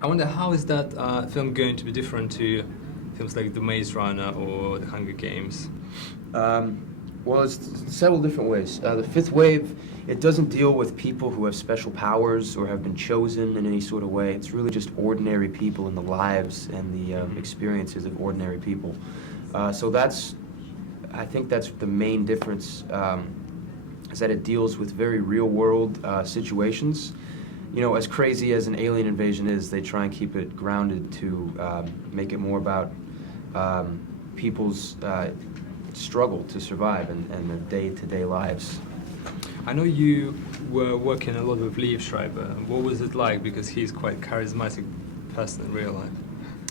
I wonder how is that film going to be different to films like The Maze Runner or The Hunger Games? Um, well, it's several different ways. The fifth wave, it doesn't deal with people who have special powers or have been chosen in any sort of way. It's really just ordinary people and the lives and the experiences of ordinary people. So I think that's the main difference, is that it deals with very real-world situations. You know, as crazy as an alien invasion is, they try and keep it grounded to make it more about people's struggle to survive and their day-to-day lives. I know you were working a lot with Liev Schreiber. What was it like? Because he's quite charismatic person in real life.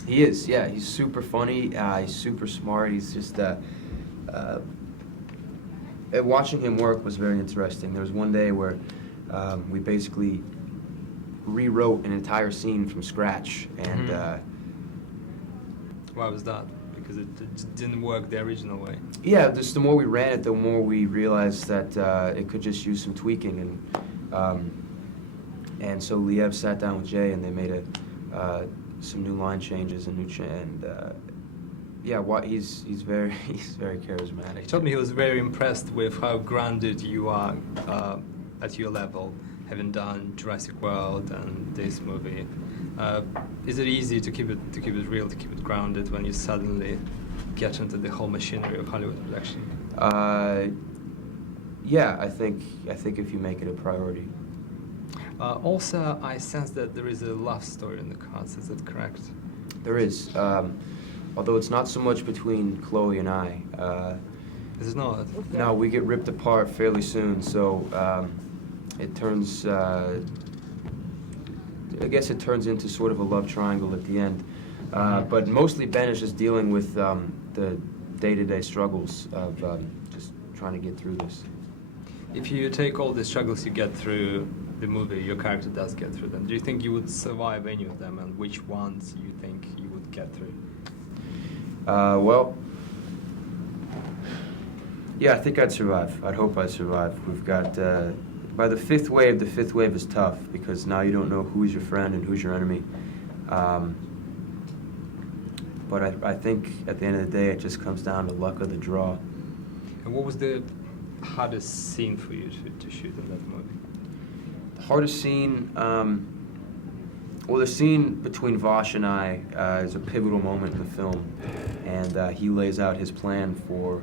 He is, yeah. He's super funny. He's super smart. He's just watching him work was very interesting. There was one day where we basically rewrote an entire scene from scratch, and Why was that? Because it didn't work the original way. yeah, just the more we ran it, the more we realized that it could just use some tweaking, and so Liev sat down with Jay and they made some new line changes and yeah, he's very charismatic. He told me he was very impressed with how grounded you are at your level, having done Jurassic World and this movie. Is it easy to keep it real, to keep it grounded when you suddenly get into the whole machinery of Hollywood production? Yeah, I think if you make it a priority. Also, I sense that there is a love story in the cards. Is that correct? There is, although it's not so much between Chloe and I. Is it not? No, we get ripped apart fairly soon, so it turns. I guess it turns into sort of a love triangle at the end. But mostly Ben is just dealing with the day-to-day struggles of just trying to get through this. If you take all the struggles you get through the movie, your character does get through them. Do you think you would survive any of them, and which ones you think you would get through? Well, yeah, I think I'd survive. I'd hope I'd survive. We've got, by the fifth wave is tough because now you don't know who's your friend and who's your enemy. But I think at the end of the day, it just comes down to luck of the draw. And what was the hardest scene for you to shoot in that movie? The hardest scene, well, the scene between Vosh and I is a pivotal moment in the film, and he lays out his plan for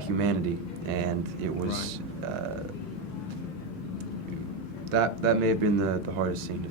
humanity, and it was that may have been the hardest scene to